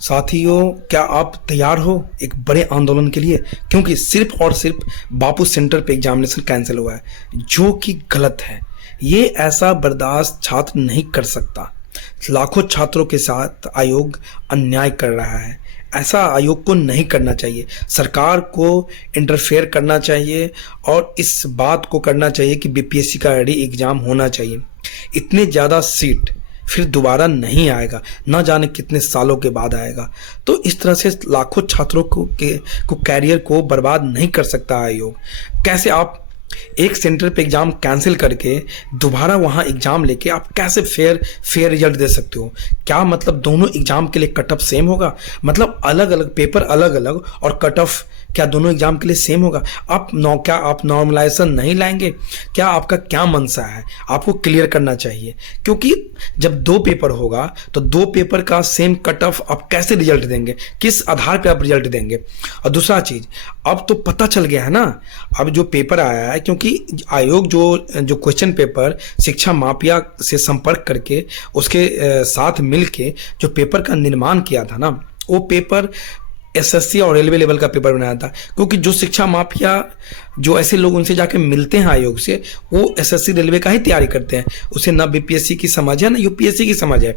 साथियों, क्या आप तैयार हो एक बड़े आंदोलन के लिए? क्योंकि सिर्फ और सिर्फ बापू सेंटर पे एग्जामिनेशन कैंसिल हुआ है, जो कि गलत है। ये ऐसा बर्दाश्त छात्र नहीं कर सकता। लाखों छात्रों के साथ आयोग अन्याय कर रहा है। ऐसा आयोग को नहीं करना चाहिए। सरकार को इंटरफेयर करना चाहिए और इस बात को करना चाहिए कि बीपीएससी का री एग्जाम होना चाहिए। इतने ज़्यादा सीट फिर दोबारा नहीं आएगा, ना जाने कितने सालों के बाद आएगा। तो इस तरह से लाखों छात्रों को कैरियर को बर्बाद नहीं कर सकता आयोग। कैसे आप एक सेंटर पे एग्जाम कैंसिल करके दोबारा वहां एग्जाम लेके आप कैसे फेयर रिजल्ट दे सकते हो? क्या मतलब दोनों एग्जाम के लिए कट ऑफ सेम होगा? मतलब अलग अलग पेपर अलग अलग और कट ऑफ क्या दोनों एग्जाम के लिए सेम होगा? क्या आप नॉर्मलाइजेशन नहीं लाएंगे? क्या आपका क्या मनसा है? आपको क्लियर करना चाहिए, क्योंकि जब दो पेपर होगा तो दो पेपर का सेम कट ऑफ आप कैसे रिजल्ट देंगे? किस आधार पे आप रिजल्ट देंगे? और दूसरा चीज, अब तो पता चल गया है ना, अब जो पेपर आया है, क्योंकि आयोग जो क्वेश्चन पेपर शिक्षा माफिया से संपर्क करके उसके साथ मिलके जो पेपर का निर्माण किया था ना, वो पेपर एसएससी और रेलवे लेवल का पेपर बनाया था। क्योंकि जो शिक्षा माफिया, जो ऐसे लोग उनसे जाके मिलते हैं आयोग से, वो एसएससी रेलवे का ही तैयारी करते हैं। उसे ना बीपीएससी की समझ है ना यूपीएससी की समझ है।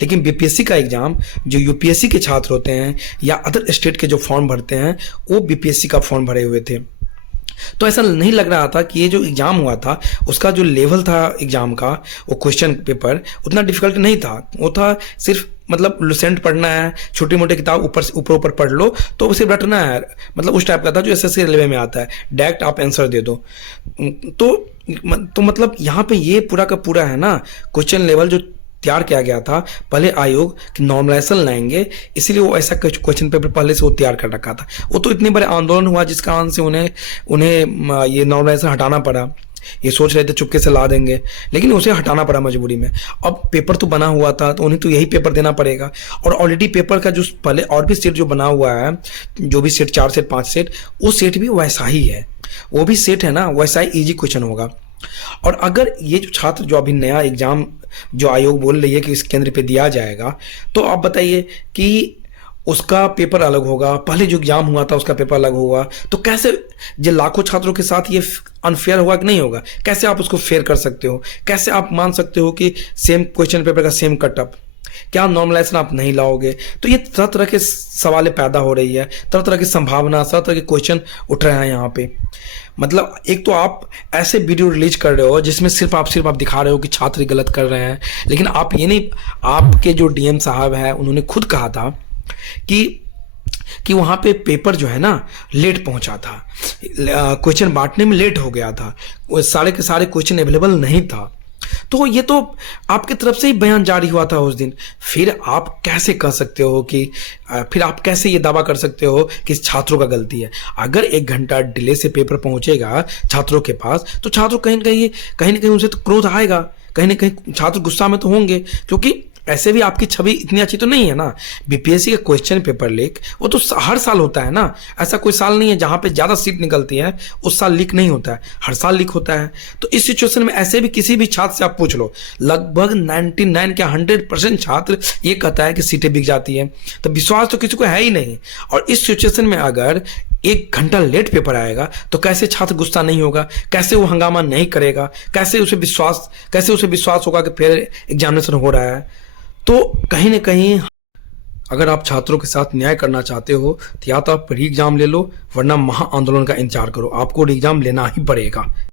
लेकिन बीपीएससी का एग्जाम जो यूपीएससी के छात्र होते हैं या अदर स्टेट के जो फॉर्म भरते हैं, वो बीपीएससी का फॉर्म भरे हुए थे। तो ऐसा नहीं लग रहा था कि ये जो एग्जाम हुआ था उसका जो लेवल था एग्जाम का, वो क्वेश्चन पेपर उतना डिफिकल्ट नहीं था। वो था सिर्फ मतलब लुसेंट पढ़ना है, छोटी मोटी किताब ऊपर पढ़ लो तो सिर्फ रटना है। मतलब उस टाइप का था जो एसएससी रेलवे में आता है, डायरेक्ट आप आंसर दे दो। तो मतलब यहाँ पे ये पूरा का पूरा है ना, क्वेश्चन लेवल जो तैयार किया गया था पहले आयोग कि नॉर्मलाइजेशन लाएंगे, इसीलिए वो ऐसा क्वेश्चन पेपर पहले से वो तैयार कर रखा था। वो तो इतने बड़े आंदोलन हुआ जिसका कारण से उन्हें ये नॉर्मलाइजेशन हटाना पड़ा। ये सोच रहे थे चुपके से ला देंगे, लेकिन उसे हटाना पड़ा मजबूरी में। अब पेपर तो बना हुआ था तो उन्हें तो यही पेपर देना पड़ेगा। और ऑलरेडी पेपर का जो पहले और भी सेट जो बना हुआ है, जो भी सेट 4 सेट 5 सेट, वो सेट भी वैसा ही है। वो भी सेट है ना, वैसा ही इजी क्वेश्चन होगा। और अगर ये जो छात्र जो अभी नया एग्जाम जो आयोग बोल रही है कि इस केंद्र पे दिया जाएगा, तो आप बताइए कि उसका पेपर अलग होगा, पहले जो एग्जाम हुआ था उसका पेपर अलग होगा। तो कैसे जो लाखों छात्रों के साथ ये अनफेयर होगा कि नहीं होगा? कैसे आप उसको फेयर कर सकते हो? कैसे आप मान सकते हो कि सेम क्वेश्चन पेपर का सेम कटअप? क्या नॉर्मलाइजेशन आप नहीं लाओगे? तो ये तरह तरह के सवालें पैदा हो रही है, तरह तरह की संभावना, तरह तरह के क्वेश्चन उठ रहे हैं यहाँ पे। मतलब एक तो आप ऐसे वीडियो रिलीज कर रहे हो जिसमें सिर्फ आप दिखा रहे हो कि छात्र गलत कर रहे हैं, लेकिन आप ये नहीं, आपके जो डीएम साहब हैं उन्होंने खुद कहा था कि वहां पे पेपर जो है ना लेट पहुंचा था, क्वेश्चन बांटने में लेट हो गया था, वो सारे के सारे क्वेश्चन अवेलेबल नहीं था। तो ये तो आपकी तरफ से ही बयान जारी हुआ था उस दिन। फिर आप कैसे कह सकते हो कि फिर आप कैसे ये दावा कर सकते हो कि छात्रों का गलती है? अगर 1 घंटा डिले से पेपर पहुंचेगा छात्रों के पास, तो छात्रों कहीं ना कहीं उनसे तो क्रोध आएगा, कहीं ना कहीं छात्र गुस्सा में तो होंगे, क्योंकि ऐसे भी आपकी छवि इतनी अच्छी तो नहीं है ना। बीपीएससी का क्वेश्चन पेपर लीक वो तो हर साल होता है ना, ऐसा कोई साल नहीं है जहां पे ज्यादा सीट निकलती है उस साल लीक नहीं होता है, हर साल लीक होता है। तो इस सिचुएशन में ऐसे भी किसी भी छात्र से आप पूछ लो, लगभग 99 क्या 100% छात्र ये कहता है कि सीटें बिक जाती है। तो विश्वास तो किसी को है ही नहीं। और इस सिचुएशन में अगर 1 घंटा लेट पेपर आएगा तो कैसे छात्र गुस्सा नहीं होगा? कैसे वो हंगामा नहीं करेगा? कैसे उसे विश्वास होगा कि फिर एग्जामिनेशन हो रहा है? तो कहीं ना कहीं अगर आप छात्रों के साथ न्याय करना चाहते हो तो या तो आप री एग्जाम ले लो, वरना महा आंदोलन का इंतजार करो। आपको री एग्जाम लेना ही पड़ेगा।